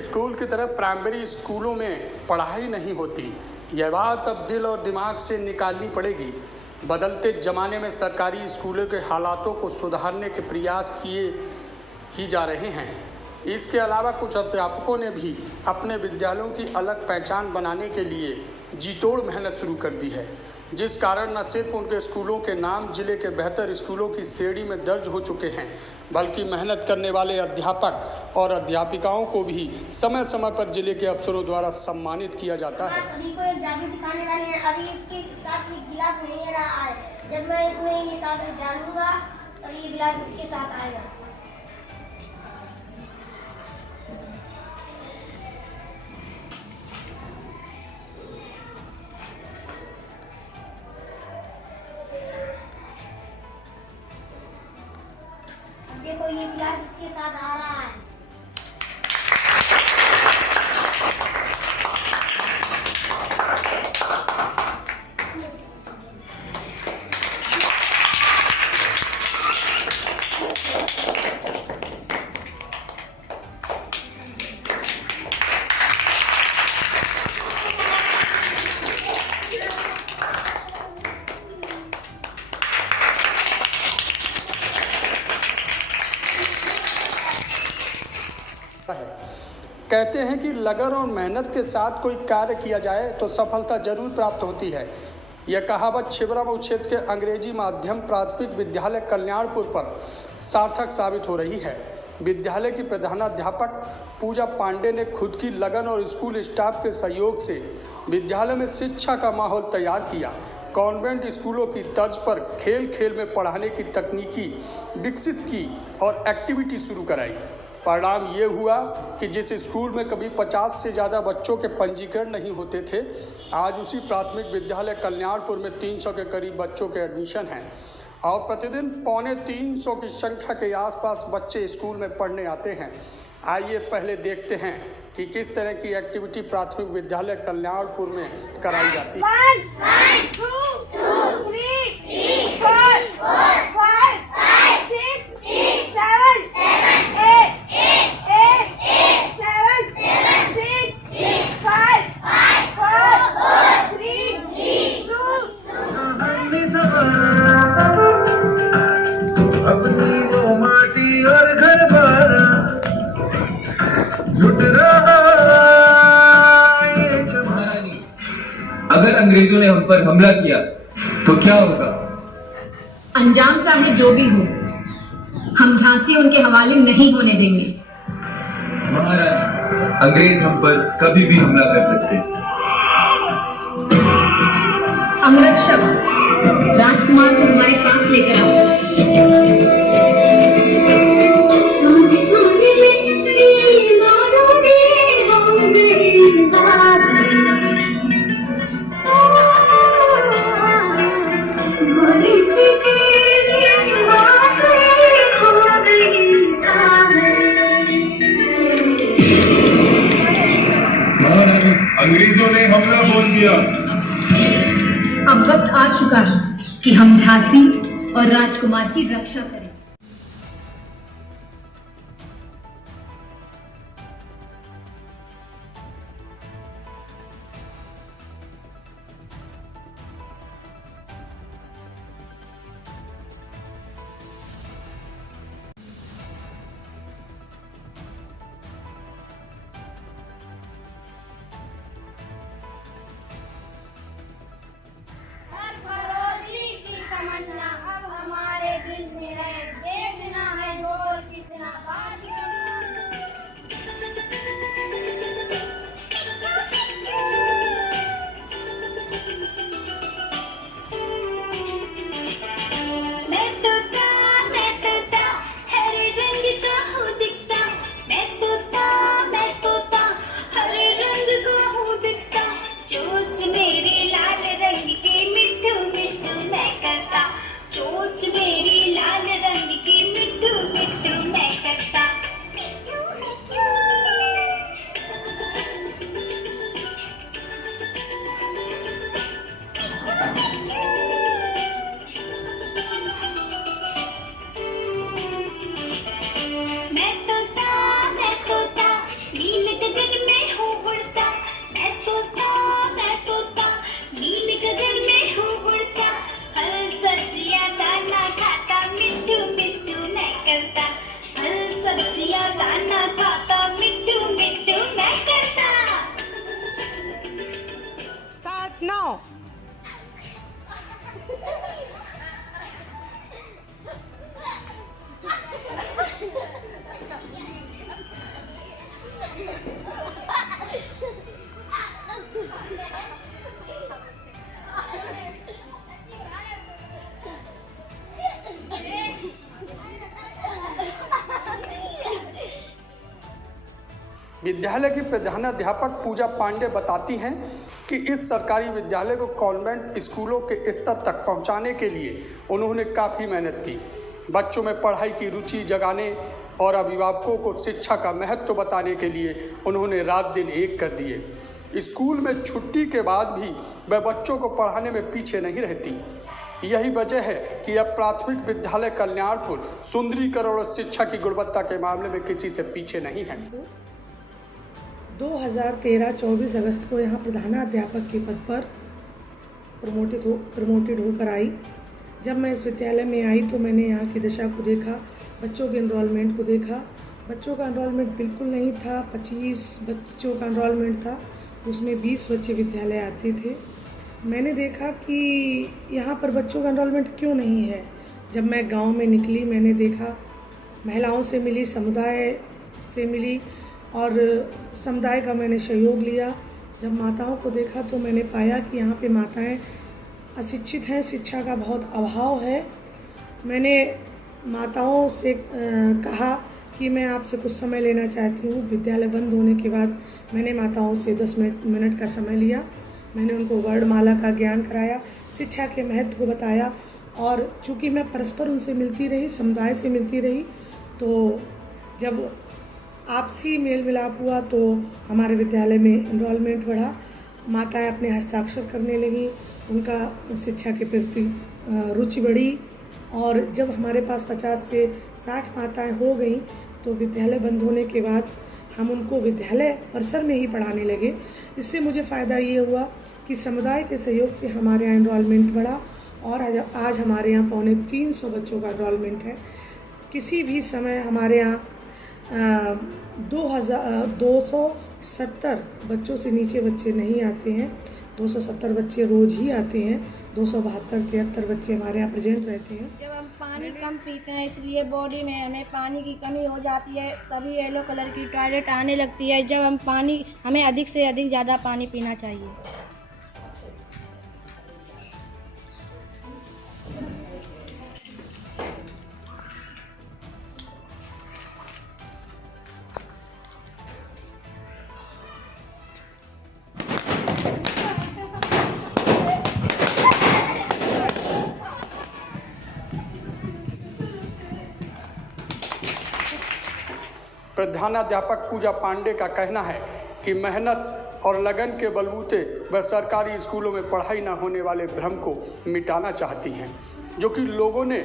School की तरह primary स्कूलों में पढ़ाई नहीं होती। यह बात अब दिल और दिमाग से निकालनी पड़ेगी। बदलते ज़माने में सरकारी स्कूलों के हालातों को सुधारने के प्रयास किए ही जा रहे हैं। इसके अलावा कुछ अध्यापकों ने भी अपने विद्यालयों की अलग पहचान बनाने के लिए जी-तोड़ मेहनत शुरू कर दी है, जिस कारण न सिर्फ उनके स्कूलों के नाम जिले के बेहतर स्कूलों की श्रेणी में दर्ज हो चुके हैं, बल्कि मेहनत करने वाले अध्यापक और अध्यापिकाओं को भी समय समय पर जिले के अफसरों द्वारा सम्मानित किया जाता है। सभी को एक जादू दिखाने वाले हैं। अभी इसके साथ एक गिलास नहीं आ रहा है। जब मैं इसमें ये कागज डालूंगा तब ये गिलास इसके साथ आएगा। देखो ये गिलास इसके साथ आ रहा है। कहते हैं कि लगन और मेहनत के साथ कोई कार्य किया जाए तो सफलता जरूर प्राप्त होती है। यह कहावत छिबरामऊ क्षेत्र के अंग्रेजी माध्यम प्राथमिक विद्यालय कल्याणपुर पर सार्थक साबित हो रही है। विद्यालय की प्रधानाध्यापक पूजा पांडे ने खुद की लगन और स्कूल स्टाफ के सहयोग से विद्यालय में शिक्षा का माहौल तैयार किया। कॉन्वेंट स्कूलों की तर्ज पर खेल खेल में पढ़ाने की तकनीकी विकसित की और एक्टिविटी शुरू कराई। परिणाम ये हुआ कि जिस स्कूल में कभी 50 से ज़्यादा बच्चों के पंजीकरण नहीं होते थे, आज उसी प्राथमिक विद्यालय कल्याणपुर में 300 के करीब बच्चों के एडमिशन हैं और प्रतिदिन 250 की संख्या के आसपास बच्चे स्कूल में पढ़ने आते हैं। आइए पहले देखते हैं कि किस तरह की एक्टिविटी प्राथमिक विद्यालय कल्याणपुर में कराई जाती है। 1 2 3 4 5 6 7 8 अगर अंग्रेजों ने हम पर हमला किया तो क्या होगा? अंजाम चाहे जो भी हो, हम झांसी उनके हवाले नहीं होने देंगे। महारानी, अंग्रेज हम पर कभी भी हमला कर सकते। अंगरक्षक, राजकुमार को हमारे पास लेकर आओ। अंग्रेजों ने हमला बोल दिया। अब वक्त आ चुका है कि हम झांसी और राजकुमार की रक्षा करें। सरफरोशी की तमन्ना अब हमारे दिल में रह विद्यालय की प्रधानाध्यापक पूजा पांडे बताती हैं कि इस सरकारी विद्यालय को कॉन्वेंट स्कूलों के स्तर तक पहुंचाने के लिए उन्होंने काफ़ी मेहनत की। बच्चों में पढ़ाई की रुचि जगाने और अभिभावकों को शिक्षा का महत्व बताने के लिए उन्होंने रात दिन एक कर दिए। स्कूल में छुट्टी के बाद भी वह बच्चों को पढ़ाने में पीछे नहीं रहती। यही वजह है कि अब प्राथमिक विद्यालय कल्याणपुर सुंदरीकरण और शिक्षा की गुणवत्ता के मामले में किसी से पीछे नहीं है। 2013-24 अगस्त को यहाँ प्रधानाध्यापक के पद पर प्रमोटेड होकर आई। जब मैं इस विद्यालय में आई तो मैंने यहाँ की दशा को देखा, बच्चों के एनरोलमेंट को देखा। बच्चों का एनरोलमेंट बिल्कुल नहीं था, 25 बच्चों का एनरोलमेंट था, उसमें 20 बच्चे विद्यालय आते थे। मैंने देखा कि यहाँ पर बच्चों का एनरोलमेंट क्यों नहीं है। जब मैं गांव में निकली, मैंने देखा, महिलाओं से मिली, समुदाय से मिली और समुदाय का मैंने सहयोग लिया। जब माताओं को देखा तो मैंने पाया कि यहाँ पे माताएं अशिक्षित हैं, शिक्षा का बहुत अभाव है। मैंने माताओं से कहा कि मैं आपसे कुछ समय लेना चाहती हूँ। विद्यालय बंद होने के बाद मैंने माताओं से 10 मिनट का समय लिया। मैंने उनको वर्णमाला का ज्ञान कराया, शिक्षा के महत्व को बताया और चूँकि मैं परस्पर उनसे मिलती रही, समुदाय से मिलती रही, तो जब आपसी मेल मिलाप हुआ तो हमारे विद्यालय में एनरोलमेंट बढ़ा। माताएं अपने हस्ताक्षर करने लगी, उनका शिक्षा के प्रति रुचि बढ़ी और जब हमारे पास 50 से 60 माताएं हो गई तो विद्यालय बंद होने के बाद हम उनको विद्यालय परिसर में ही पढ़ाने लगे। इससे मुझे फ़ायदा ये हुआ कि समुदाय के सहयोग से हमारे यहाँ एनरोलमेंट बढ़ा और आज हमारे यहाँ 350 बच्चों का एनरोलमेंट है। किसी भी समय हमारे यहाँ 270 बच्चों से नीचे बच्चे नहीं आते हैं। 270 बच्चे रोज ही आते हैं। 272-73 बच्चे हमारे यहाँ प्रेजेंट रहते हैं। जब हम पानी कम पीते हैं इसलिए बॉडी में हमें पानी की कमी हो जाती है, तभी येलो कलर की टॉयलेट आने लगती है। जब हमें अधिक से अधिक ज़्यादा पानी पीना चाहिए। प्रधानाध्यापक पूजा पांडे का कहना है कि मेहनत और लगन के बलबूते वह सरकारी स्कूलों में पढ़ाई न होने वाले भ्रम को मिटाना चाहती हैं, जो कि लोगों ने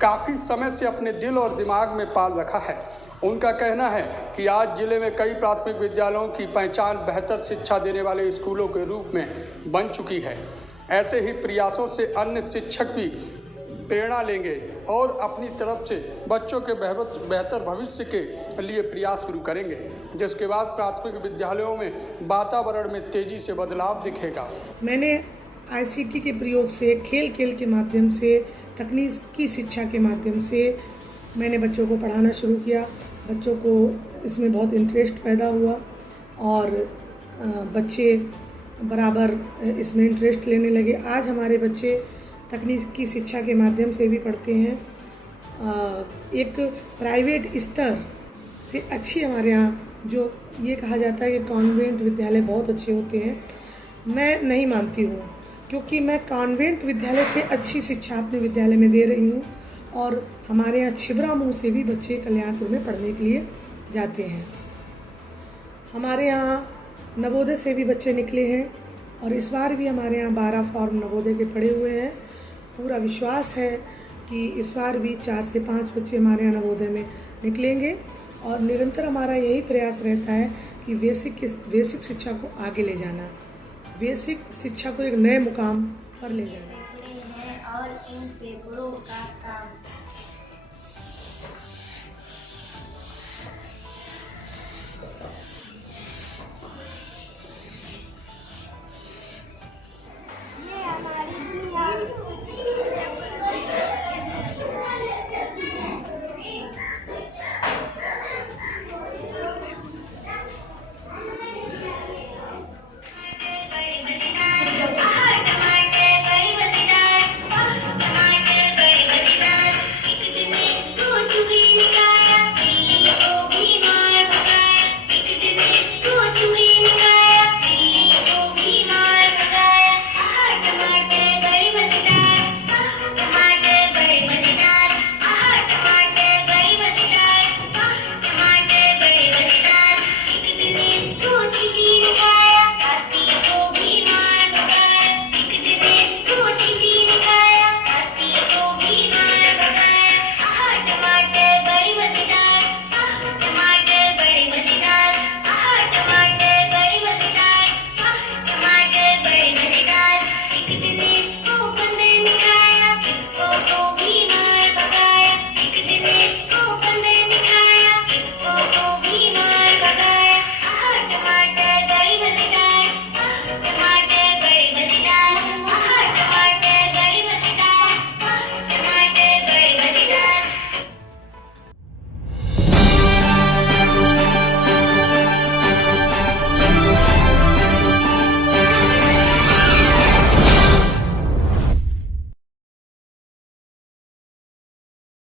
काफ़ी समय से अपने दिल और दिमाग में पाल रखा है। उनका कहना है कि आज जिले में कई प्राथमिक विद्यालयों की पहचान बेहतर शिक्षा देने वाले स्कूलों के रूप में बन चुकी है। ऐसे ही प्रयासों से अन्य शिक्षक भी प्रेरणा लेंगे और अपनी तरफ से बच्चों के बेहतर भविष्य के लिए प्रयास शुरू करेंगे, जिसके बाद प्राथमिक विद्यालयों में वातावरण में तेजी से बदलाव दिखेगा। मैंने ICT के प्रयोग से, खेल के माध्यम से, तकनीकी शिक्षा के माध्यम से मैंने बच्चों को पढ़ाना शुरू किया। बच्चों को इसमें बहुत इंटरेस्ट पैदा हुआ और बच्चे बराबर इसमें इंटरेस्ट लेने लगे। आज हमारे बच्चे तकनीकी शिक्षा के माध्यम से भी पढ़ते हैं। एक प्राइवेट स्तर से अच्छी हमारे यहाँ जो ये कहा जाता है कि कॉन्वेंट विद्यालय बहुत अच्छे होते हैं, मैं नहीं मानती हूँ, क्योंकि मैं कॉन्वेंट विद्यालय से अच्छी शिक्षा अपने विद्यालय में दे रही हूँ और हमारे यहाँ छिबरामऊ से भी बच्चे कल्याणपुर में पढ़ने के लिए जाते हैं। हमारे यहाँ नवोदय से भी बच्चे निकले हैं और इस बार भी हमारे यहाँ 12 फॉर्म नवोदय के पड़े हुए हैं। पूरा विश्वास है कि इस बार भी 4 से 5 बच्चे हमारे यहाँ नवोदय में निकलेंगे और निरंतर हमारा यही प्रयास रहता है कि बेसिक शिक्षा को आगे ले जाना, बेसिक शिक्षा को एक नए मुकाम पर ले जाना। और इन पेपरों का काम